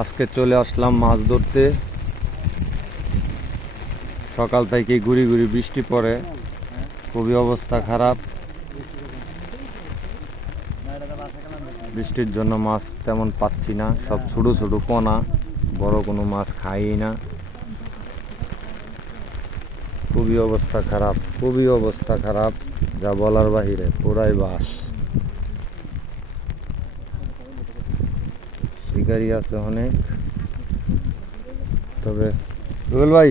আজকে চলে আসলাম মাছ ধরতে। সকাল থেকে ঘুরি ঘুরি বৃষ্টি পড়ে। খুবই অবস্থা খারাপ। বৃষ্টির জন্য মাছ তেমন পাচ্ছি না, সব ছোটো ছোটো পোনা, বড় কোনো মাছ খাই না। খুবই অবস্থা খারাপ, খুবই অবস্থা খারাপ, যা বলার বাহিরে, পুরাই বাস। শিকারি আছে অনেক। তবে রুবেল ভাই,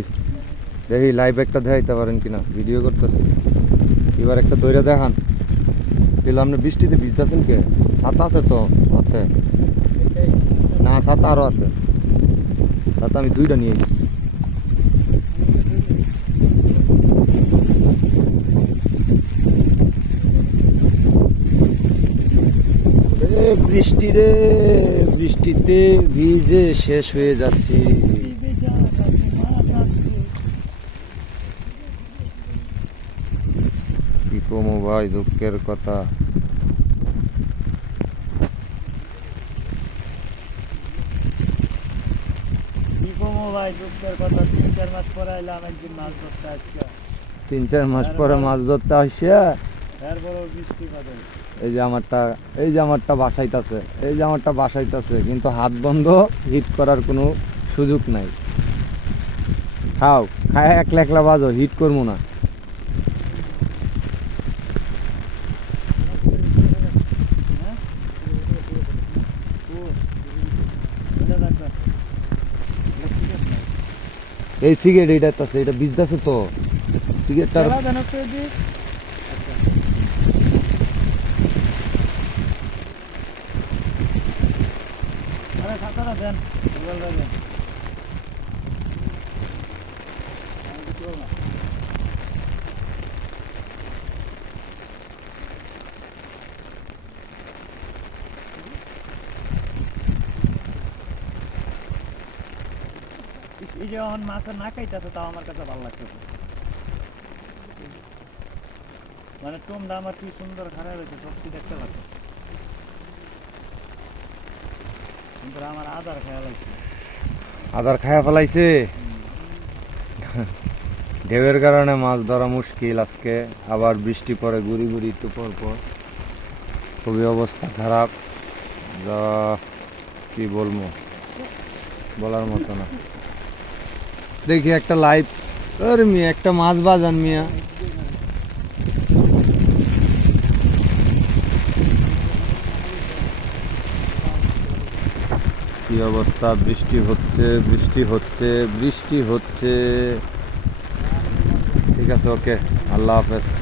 দেখি লাইভ একটা দেখাইতে পারেন কিনা ভিডিও করতেছি। এবার একটা দৈরা দেখান। পেলে আপনি বৃষ্টিতে ভিজতেছেন কে? ছাতা আছে তো হাতে না, ছাতা আরও আছে। ছাতা আমি দুইটা নিয়ে এসেছি বৃষ্টি রে বৃষ্টিতে ভিজে শেষ হয়ে যাচ্ছি। কি কমো ভাই দুঃখের কথা। তিন চার মাস পরে মাছ ধরতে আসিয়া এই যে এই যে আমারটা এই যে আমারটা বাসাইতাছে, কিন্তু হাত বন্ধ, হিট করার কোনো সুযোগ নাই। খাও, খায়, একলা একলা বাজো, হিট করব না। এটা এটা এই সিগারেট এইটা আছে এটা বিজদাছে তো। সিগারেটটার খেলা দেন একটু এদিক। আচ্ছা। আরে ছাতাটা দেন। এই যে এখন মাছের না খাইতেছে, তাও আমার কাছে ভালো লাগতেছে। মানে টুমটা আমার কি সুন্দর খারাপ হয়েছে সত্যি দেখতে লাগছে। আদার খায়া ফেলাইছে? ঢেউয়ের কারণে মাছ ধরা মুশকিল আজকে। আবার বৃষ্টি পড়ে, গুড়ি গুড়ি একটু পর। পর খুবই অবস্থা খারাপ। যা, কি বলব? বলার মতো না। দেখি একটা ওর মিয়া, একটা মাছ বাজান মিয়া। কি অবস্থা? বৃষ্টি হচ্ছে বৃষ্টি হচ্ছে বৃষ্টি হচ্ছে। ঠিক আছে ওকে। আল্লাহ হাফেজ।